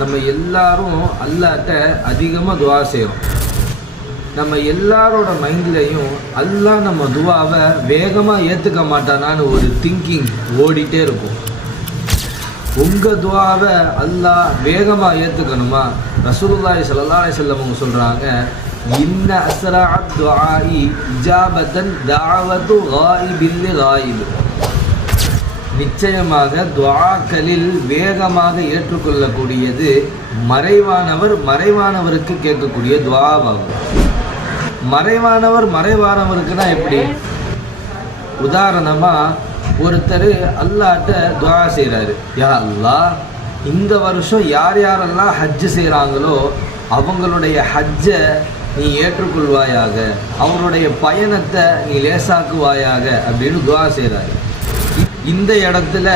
நம்ம எல்லாரும் அல்லாட்ட அதிகமாக துவா செய்கிறோம் நம்ம எல்லாரோட மைண்ட்லேயும் அல்லாஹ் நம்ம துவாவை வேகமாக ஏற்றுக்க மாட்டானான்னு ஒரு திங்கிங் ஓடிட்டே இருக்கும். உங்கள் துவாவை அல்லாஹ் வேகமாக ஏற்றுக்கணுமா ரசூலுல்லாஹி ஸல்லல்லாஹு செல்லம் அவங்க சொல்கிறாங்க இன்ன அஸ்ரா துஆஇ இஜாபத்தன் தாவத்து காயிபில் ராயிபு நிச்சயமாக துவாக்களில் வேகமாக ஏற்றுக்கொள்ளக்கூடியது மறைவானவர் மறைவானவருக்கு கேட்கக்கூடிய துவாவாகும் மறைவானவர் மறைவானவருக்குன்னா எப்படி? உதாரணமா ஒருத்தர் அல்லாட்ட துவா செய்கிறாரு யா அல்லா இந்த வருஷம் யார் யாரெல்லாம் ஹஜ்ஜு செய்கிறாங்களோ அவங்களுடைய ஹஜ்ஜை நீ ஏற்றுக்கொள்வாயாக அவருடைய பயணத்தை நீ லேசாக்குவாயாக அப்படின்னு துவா செய்கிறாரு இந்த இடத்துல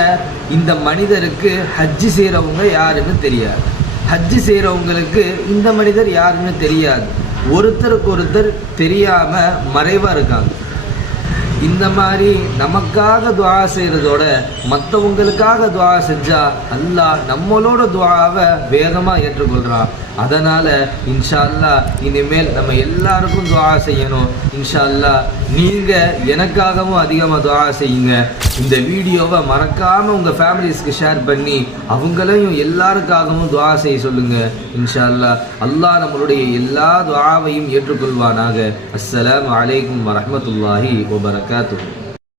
இந்த மனிதருக்கு ஹஜ்ஜு செய்கிறவங்க யாருன்னு தெரியாது. ஹஜ்ஜு செய்கிறவங்களுக்கு இந்த மனிதர் யாருன்னு தெரியாது. ஒருத்தருக்கு ஒருத்தர் தெரியாமல் மறைவாக இருக்காங்க. இந்த மாதிரி நமக்காக துவா செய்கிறதோட மற்றவங்களுக்காக துவா செஞ்சால் அல்லாஹ் நம்மளோட துவாவை வேகமாக ஏற்றுக்கொள்கிறான் அதனால் இன்ஷா அல்லாஹ் இனிமேல் நம்ம எல்லாருக்கும் துவா செய்யணும். இன்ஷா அல்லாஹ் நீங்கள் எனக்காகவும் அதிகமாக துவா செய்யுங்க. இந்த வீடியோவை மறக்காமல் உங்கள் ஃபேமிலிஸ்க்கு ஷேர் பண்ணி அவங்களையும் எல்லாருக்காகவும் துவா செய்ய சொல்லுங்கள் இன்ஷா அல்லாஹ் அல்லாஹ் நம்மளுடைய எல்லா துவாவையும் ஏற்றுக்கொள்வானாக. அஸ்ஸலாம் அலைக்கும் வரமத்துல்லாஹி வபரகாத்துஹு.